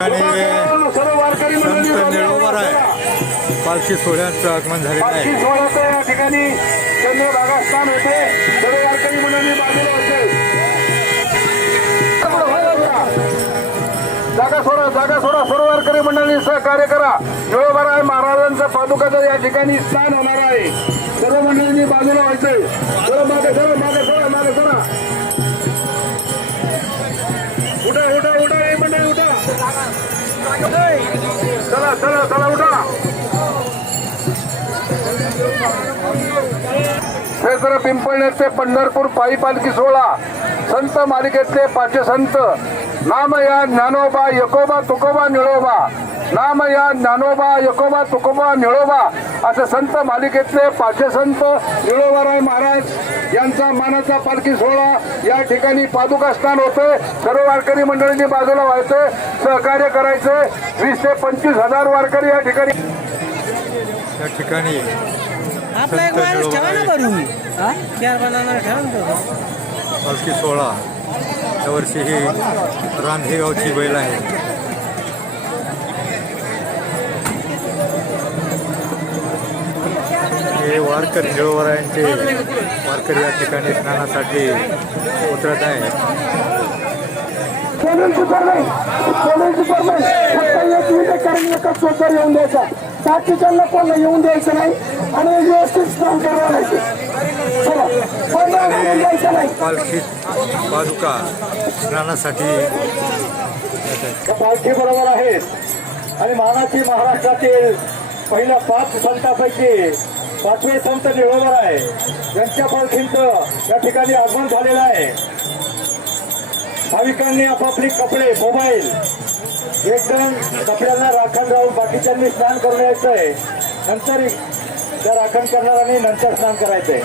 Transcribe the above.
आणि संत निळोबर आहे. पालखी सोहळ्याचं आगमन झालेलं आहे. सोहळ्याचं या ठिकाणी चंद्रभागा स्थान होते सर्व वारकरी मंडळी बाजूला होते जागा सोडा जागा सोडा. सर्व वारकरी मंडळी सहकार्य करा. निळोबाराय महाराजांचं पादुकाचं या ठिकाणी स्नान होणार आहे. सर्व मंडळींनी बाजूला व्हायचंय चला चला चला उठा. क्षेत्र पिंपळनेर ते पंढरपूर पायी पालखी सोहळा. संत मालिकेतले पाचशे संत. नाम या ज्ञानोबा यकोबा तुकोबा निळोबा. नाम या ज्ञानोबा यकोबा तुकोबा निळोबा असं संत मालिकेतले पाचशे संत निळोबाराय महाराज यांचा मानाचा पालखी सोहळा या ठिकाणी पादुका स्नान होतंय सर्व वारकरी मंडळींनी बाजूला व्हायचंय सहकार्य करायचंय वीस ते पंचवीस हजार वारकरी या ठिकाणी त्या ठिकाणी आपला एक संत माणूस ठेवा ना निळोबाराय भरून चार बनाना ठेवा ना तो. पालखी सोहळा. यावर्षी ही रांधे गावची बैल आहे. हे वारकरी निळोबरायांचे वारकरी या ठिकाणी स्नानासाठी उतरत आहे येऊन द्यायचा. बाकीच्यांना कोणाला येऊन द्यायचं नाही आणि व्यवस्थित स्नान करावं लागेल पालखी पादुका स्नानासाठी. पालखी बरोबर आहेत. आणि मानाची महाराष्ट्रातील पहिल्या पाच संतांपैकी पाचवे संत निळोबर आहे. यांच्या पालखींचं या ठिकाणी आगमन झालेलं आहे. भाविकांनी आपापले कपडे मोबाईल एकदम कपड्यांना राखण राहून बाकीच्यांनी स्नान करून यायचंय. नंतर त्या राखण करणाऱ्यांनी नंतर स्नान करायचंय.